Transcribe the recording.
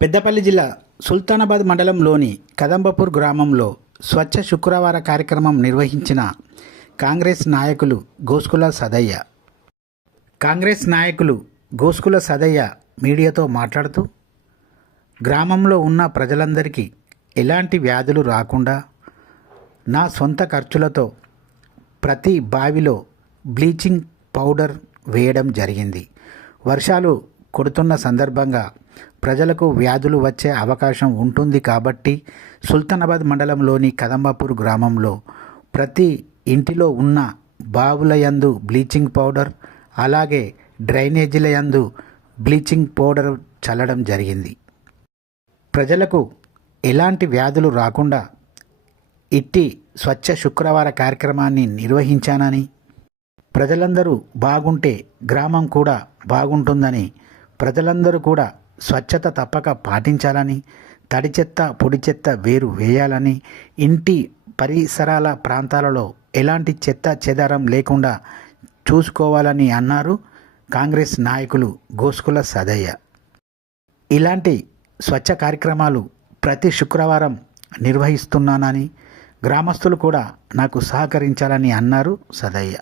పెద్దపల్లి జిల్లా సుల్తానాబాద్ మండలంలోని కదంబపూర్ గ్రామంలో స్వచ్ఛ శుక్రవార కార్యక్రమం నిర్వహించిన కాంగ్రెస్ నాయకులు గోస్కుల సదయ్య మీడియాతో మాట్లాడుతూ, గ్రామంలో ఉన్న ప్రజలందరికీ ఎలాంటి వ్యాధులు రాకుండా నా సొంత ఖర్చులతో ప్రతి బావిలో బ్లీచింగ్ పౌడర్ వేయడం జరిగింది. వర్షాలు కొడుతున్న సందర్భంగా ప్రజలకు వ్యాధులు వచ్చే అవకాశం ఉంటుంది కాబట్టి సుల్తానాబాద్ మండలంలోని కదంబపూర్ గ్రామంలో ప్రతి ఇంటిలో ఉన్న బావుల యందు బ్లీచింగ్ పౌడర్, అలాగే డ్రైనేజీల యందు బ్లీచింగ్ పౌడర్ చల్లడం జరిగింది. ప్రజలకు ఎలాంటి వ్యాధులు రాకుండా ఇట్టి స్వచ్ఛ శుక్రవార కార్యక్రమాన్ని నిర్వహించానని, ప్రజలందరూ బాగుంటే గ్రామం కూడా బాగుంటుందని, ప్రజలందరూ కూడా స్వచ్ఛత తప్పక పాటించాలని, తడి చెత్త పొడి చెత్త వేరు వేయాలని, ఇంటి పరిసరాల ప్రాంతాలలో ఎలాంటి చెత్త చెదారం లేకుండా చూసుకోవాలని అన్నారు కాంగ్రెస్ నాయకులు గోస్కుల సదయ్య. ఇలాంటి స్వచ్ఛ కార్యక్రమాలు ప్రతి శుక్రవారం నిర్వహిస్తున్నానని, గ్రామస్తులు కూడా నాకు సహకరించాలని అన్నారు సదయ్య.